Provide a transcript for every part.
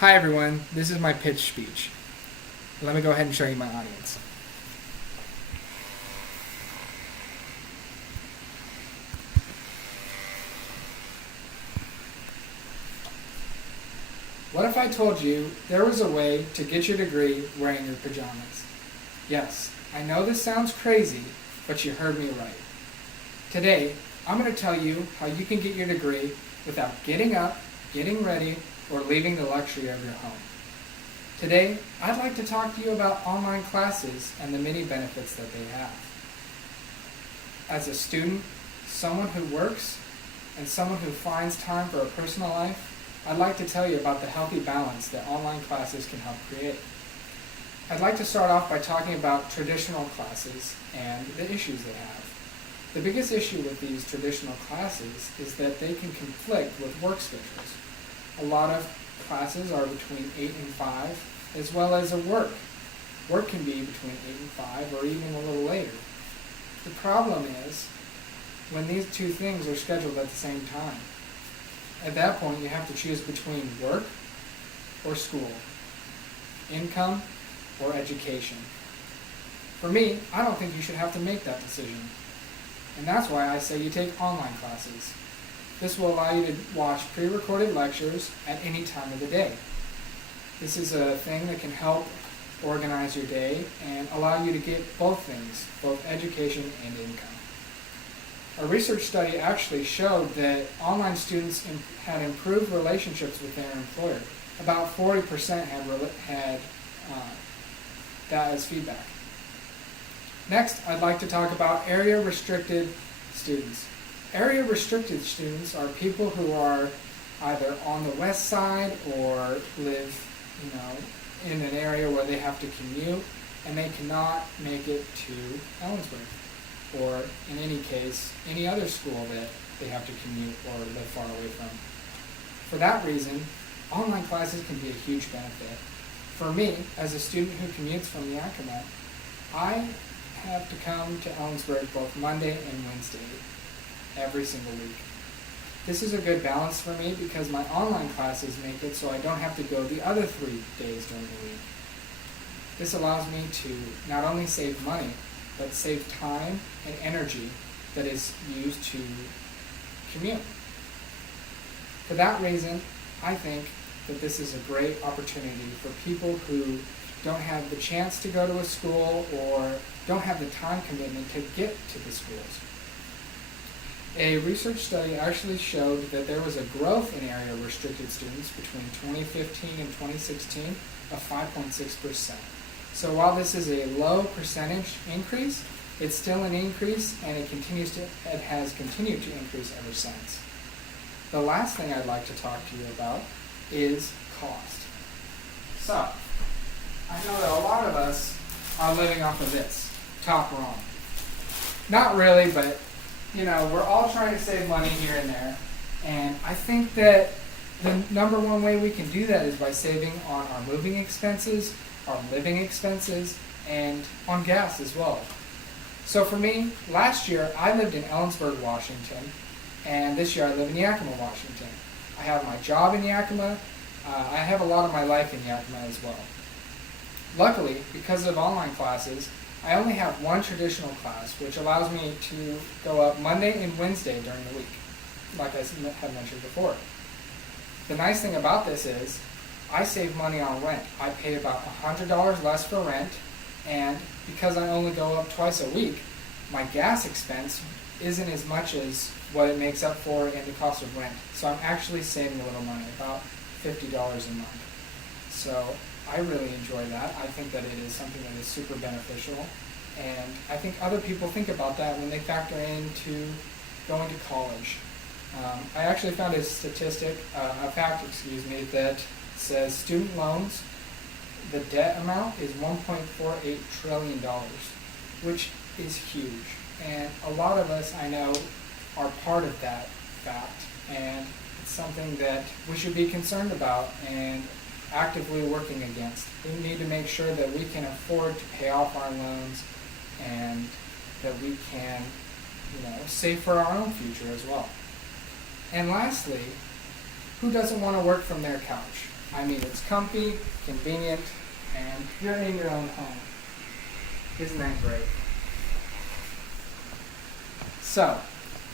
Hi everyone, this is my pitch speech. Let me go ahead and show you my audience. What if I told you there was a way to get your degree wearing your pajamas? Yes, I know this sounds crazy, but you heard me right. Today, I'm going to tell you how you can get your degree without getting up, getting ready, or leaving the luxury of your home. Today, I'd like to talk to you about online classes and the many benefits that they have. As a student, someone who works, and someone who finds time for a personal life, I'd like to tell you about the healthy balance that online classes can help create. I'd like to start off by talking about traditional classes and the issues they have. The biggest issue with these traditional classes is that they can conflict with work schedules. A lot of classes are between 8 and 5, as well as a work. Work can be between 8 and 5 or even a little later. The problem is when these two things are scheduled at the same time. At that point, you have to choose between work or school, income or education. For me, I don't think you should have to make that decision. And that's why I say you take online classes. This will allow you to watch pre-recorded lectures at any time of the day. This is a thing that can help organize your day and allow you to get both things, both education and income. A research study actually showed that online students had improved relationships with their employer. About 40% had that as feedback. Next, I'd like to talk about area-restricted students. Area-restricted students are people who are either on the west side or live, in an area where they have to commute and they cannot make it to Ellensburg, or in any case, any other school that they have to commute or live far away from. For that reason, online classes can be a huge benefit. For me, as a student who commutes from Yakima, I have to come to Ellensburg both Monday and Wednesday, every single week. This is a good balance for me because my online classes make it so I don't have to go the other 3 days during the week. This allows me to not only save money, but save time and energy that is used to commute. For that reason, I think that this is a great opportunity for people who don't have the chance to go to a school or don't have the time commitment to get to the schools. A research study actually showed that there was a growth in area-restricted students between 2015 and 2016 of 5.6%. So while this is a low percentage increase, it's still an increase, and it has continued to increase ever since. The last thing I'd like to talk to you about is cost. So, I know that a lot of us are living off of this, top wrong. Not really, but we're all trying to save money here and there, and I think that the number one way we can do that is by saving on our moving expenses, our living expenses, and on gas as well. So for me, last year I lived in Ellensburg, Washington, and this year I live in Yakima, Washington. I have my job in Yakima. I have a lot of my life in Yakima as well. Luckily, because of online classes, I only have one traditional class, which allows me to go up Monday and Wednesday during the week, like I have mentioned before. The nice thing about this is I save money on rent. I pay about $100 less for rent, and because I only go up twice a week, my gas expense isn't as much as what it makes up for in the cost of rent. So I'm actually saving a little money, about $50 a month. So I really enjoy that. I think that it is something that is super beneficial, and I think other people think about that when they factor into going to college. I actually found a fact, that says student loans, the debt amount is $1.48 trillion, which is huge. And a lot of us, I know, are part of that fact, and it's something that we should be concerned about and actively working against. We need to make sure that we can afford to pay off our loans and that we can, save for our own future as well. And lastly, who doesn't want to work from their couch? I mean, it's comfy, convenient, and you're in your own home. Isn't that great? So,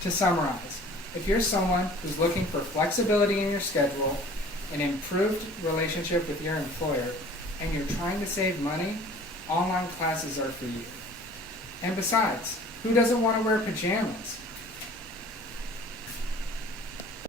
to summarize, if you're someone who's looking for flexibility in your schedule, an improved relationship with your employer, and you're trying to save money, online classes are for you. And besides, who doesn't want to wear pajamas?